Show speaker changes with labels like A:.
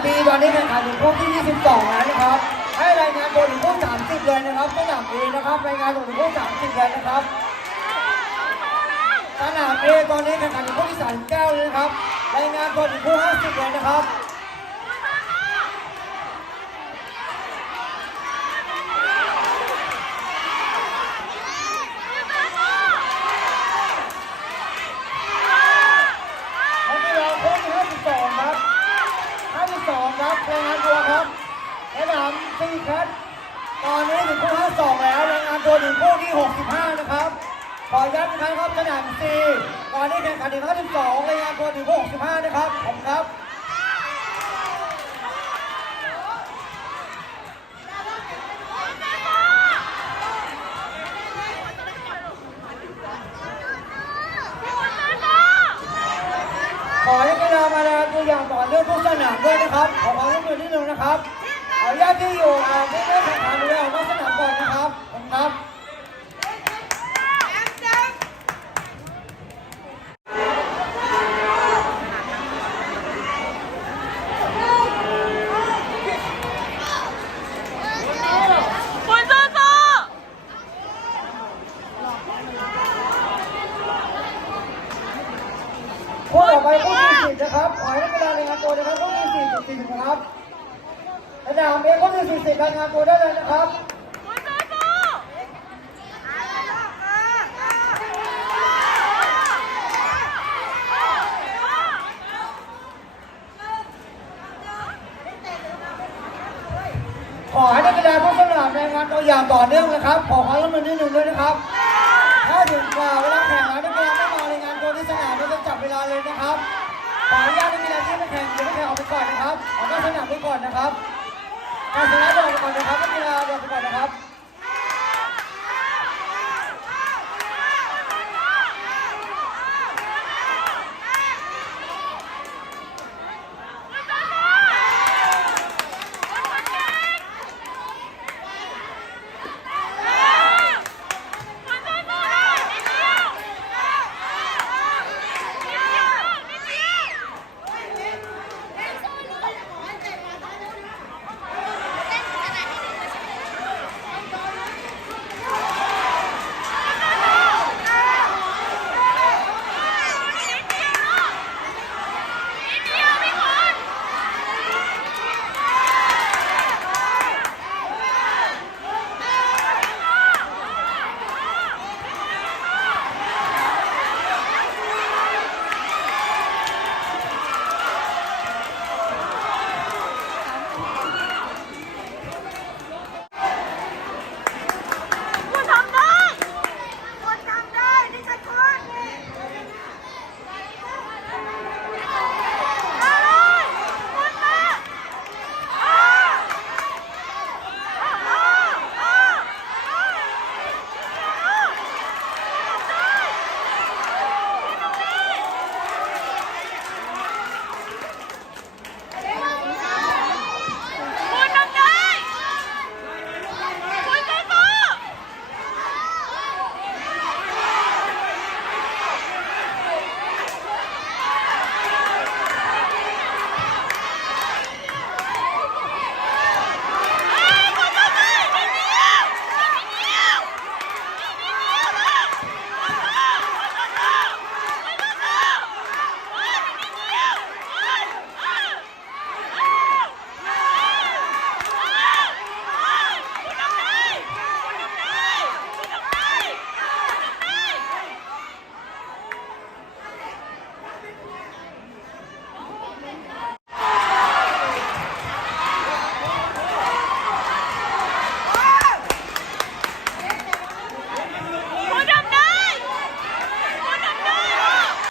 A: นามบีตอนนี้แข่งขันถึงคู่ที่ 22 แล้วนะครับ ให้รายงานตัวถึงพวก 30 เลยนะครับสนามเอนะครับ รายงานตัวถึงพวก 30 เลยนะครับสนามเอตอนนี้แข่งขันถึงคู่ที่39เลยนะครับ รายงานตัวถึงพวก 50 เลยนะครับ นักกีฬาคู่ที่52ครับ52ครับรายงานตัวครับส นามซีแคทตอนนี้ถึงคู่52แล้วรายงานตัวถึงคู่ที่ 65 นะครับ ขอย้ำอีกครั้งครับสนามซีตอนนี้แข่งขันถึง52รายงานตัวถึงคู่65 นะครับผมครับขอให้กีฬามารายงานตัวอย่างต่อเนื่องทุกสนามด้วยนะครับ ขอความร่วมมือนิดนึงนะครับ ขออนุญาตที่อยู่อ่าที่ไม่ได้แข่งขันเลยออกนอกสนามก่อนนะครับผมครับ
B: คุณสู้สู้
A: คู่ต่อไปคู่ที่สิบนะครับ ขอให้นักกีฬารายงานตัวนะครับคู่ที่สี่จุดสี่นะครับส นามเองคู่ที่สี่สิบรายงานตัวได้เลยนะครับ
B: คุณสู้สู้
A: ขอให้นักกีฬาทุกสนามรายงานตัวอย่างต่อเนื่องนะครับ ขอความร่วมมือนิดนึงด้วยนะครับ ถ้าถึงกว่าเวลาแข่งแล้วนักกีฬาไม่มารายงานตัวที่สนามเราจะจับเวลาเลยนะครับ ขออนุญาตนักกีฬาที่ไม่แข่งอย่าไม่แข่งออกไปก่อนนะครับออกนอกสนามไปก่อนนะครับ การชนะบอกก่อนนะครับนักกีฬาบอกก่อนนะครับ